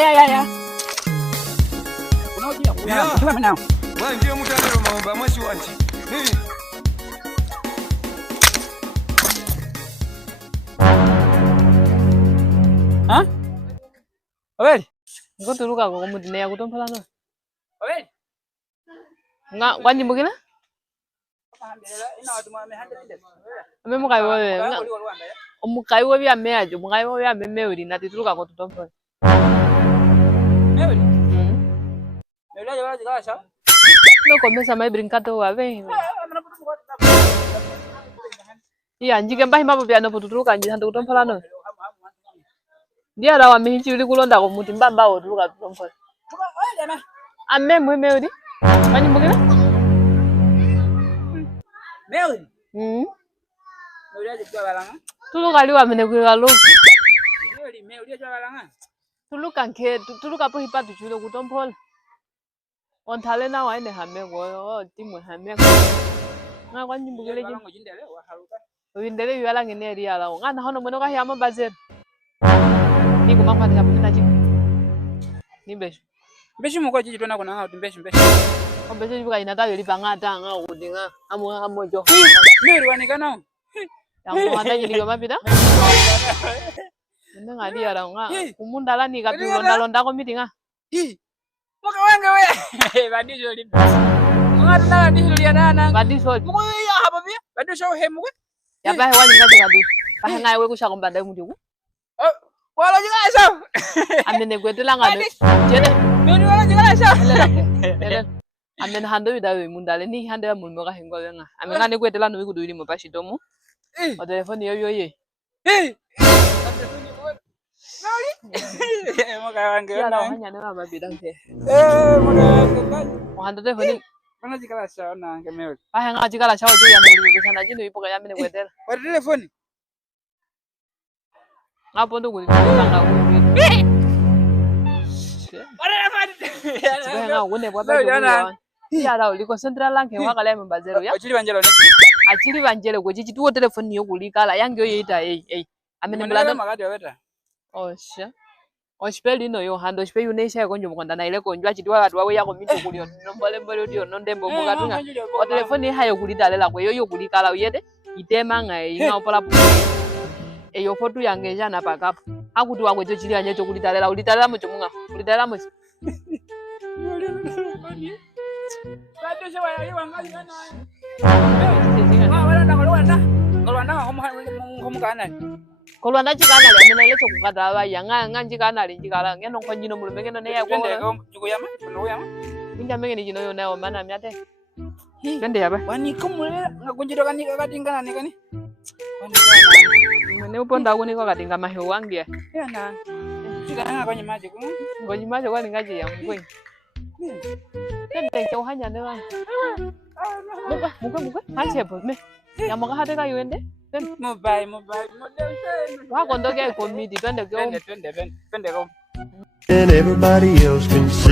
ya. Unaojia kuna chuma mnao. Wewe ndio mtandao maomba mwashi wanchi. Nini? Ha? Aweli. Ngotuluka ko mudine ya kutompala no. Aweli. Nga kwani mugina? Ina watu mwamehandile. Ame mukai wewe. Omukai wewe bya meaje, mukai wewe bya memeuri na tituluka ko tutompala. Meuli. Meuli aje wazi kala sawa. No komesa mai brinkato wawe. Iya njike mbahi mapo bya no tutuluka nje hando kutompala no. Dia la wamihichi uli kulonda ko muti mbamba otuluka tutompala. Ame mwe meuri. Kwani mugina? Meuli. Meuli aje kwa balanga. Tuluka liwa mene kwa lo. Meuli aje balanga. Tuluka nke tuluka po hipatu chulo kutompala. On thale na wa ine hame go timwe hame. Nga kwani mugile je. Windele yala ngene ri ala. Nga na hono mweno ka hiyama bazet. Ni kuma kwa tabu na ji. Ni besho. Besho muko jiji tona kuna ngauti besho. Obese yuka inata yoli bangata nga udinga amo jo. Meuli wanikana. Yang ngata jadi goma pita. Nenda ngadi ara nga kumundala ni kapi londa ko mitinga. Muka wanga we. Badisho li. Ngata na badisho li ana. Badisho. Muko ya hapa pia. Badisho hemu we. Ya bahe wani ngati kadu. Bahe ngai we kusha kombanda muti ku. Oh, wala juga saw. Amene gwetela ngane. Jene. Meuli wala juga saw. Ele. Amene hando bidawe mundale ni hando ya mulmo ka hengo nga. Amene ngane gwetela no wikudu ili mopashi domo. O telefoni yo ye. Meuli. Muka wanga Ya na. la hanya na babidante. Muka wanga. O hando telefoni. Mana jikala saw na ke Meuli. Bahe ngaji kala chawo jo ya no bibesa na jino ipoka ya amene gwetela. Wa telefoni. Ngapo ndo kuli nga ku. Sibe nga wone bwa ba do. Ya la uliko central lanke wakala ya mbazero ya. Ochili banjelo ne. Achili banjele ko chichi tuwo telefoni yo kulikala yange yo yita amene mulana makati weta. osha oshpeli no yo hando shpe yunesha konjo mukonda na ile konjo achitwa watu wawe yako mito kulio nombole mbole dio nondembo mukatunga o telefoni hayo kulidalela ko yo kulikala uyede itema nga inga opola eyo fotu yange jana pakapo akuti wako cho chili anye cho kulidalela ulidalela mo chomunga ulidalela mo Badisho wa yi wangali kana. Wala na homo kana. Kolwanda chikana le amene lecho kukata ba yanga nganji kana le njikala ngeno konjino mulume ngeno ne yakwa Twende ko jukuyama, nuyama. Pinja mengene jino yo nayo mana myate. Twende yaba. Wani kumule ngakunjito kani katingana ne kani. Wani kana. Mene uponda kuni ko katinga mahe wangia. Yana. Chikana kwenye maji ku. Ngoji maje kwani ngaji ya mkwe. Twende ke uhanya ne wa. Muka. Hachepo me. Ya moka hate ka yuende. Mobile. Wako ndoke komiti twende ko. Twende ko. And everybody else can see.